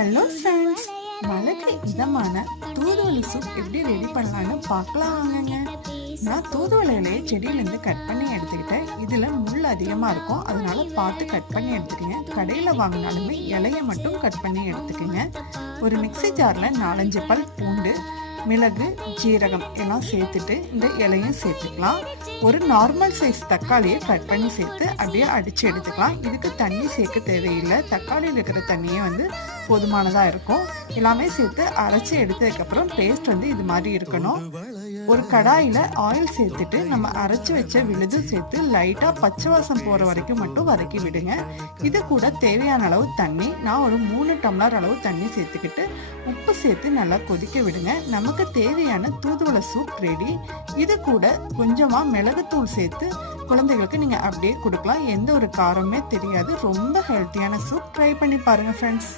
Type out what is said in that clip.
Hello friends, மிளகு இதமான தூதுவளை சூப் எப்படி ரெடி பண்ணலான்னு பார்க்கலாம் வாங்கங்க. நான் தூதுவளை இலையை செடியிலேருந்து கட் பண்ணி எடுத்துக்கிட்டேன். இதில் முள் அதிகமாக இருக்கும், அதனால பார்த்து கட் பண்ணி எடுத்துக்கங்க. கடையில் வாங்கினாலுமே இலையை மட்டும் கட் பண்ணி எடுத்துக்கோங்க. ஒரு மிக்ஸி ஜாரில் 4-5 பல் பூண்டு, மிளகு, ஜீரகம் எல்லாம் சேர்த்துட்டு இந்த இலையும் சேர்த்துக்கலாம். ஒரு நார்மல் சைஸ் தக்காளியை கட் பண்ணி சேர்த்து அப்படியே அடித்து எடுத்துக்கலாம். இதுக்கு தண்ணி சேர்க்க தேவையில்லை, தக்காளியில் இருக்கிற தண்ணியே போதுமானதாக இருக்கும். எல்லாமே சேர்த்து அரைச்சி எடுத்ததுக்கப்புறம் பேஸ்ட் இது மாதிரி இருக்கணும். ஒரு கடாயில் ஆயில் சேர்த்துட்டு நம்ம அரைச்சி வச்ச விழுது சேர்த்து லைட்டாக பச்சை வாசம் போகிற வரைக்கும் மட்டும் வதக்கி விடுங்க. இது கூட தேவையான அளவு தண்ணி, நான் ஒரு 3 டம்ளர் அளவு தண்ணி சேர்த்துக்கிட்டு உப்பு சேர்த்து நல்லா கொதிக்க விடுங்க. நமக்கு தேவையான தூதுவளை சூப் ரெடி. இது கூட கொஞ்சமாக மிளகுத்தூள் சேர்த்து குழந்தைகளுக்கு நீங்கள் அப்படியே கொடுக்கலாம். எந்த ஒரு காரமே தெரியாது. ரொம்ப ஹெல்த்தியான சூப். ட்ரை பண்ணி பாருங்கள் ஃப்ரெண்ட்ஸ்.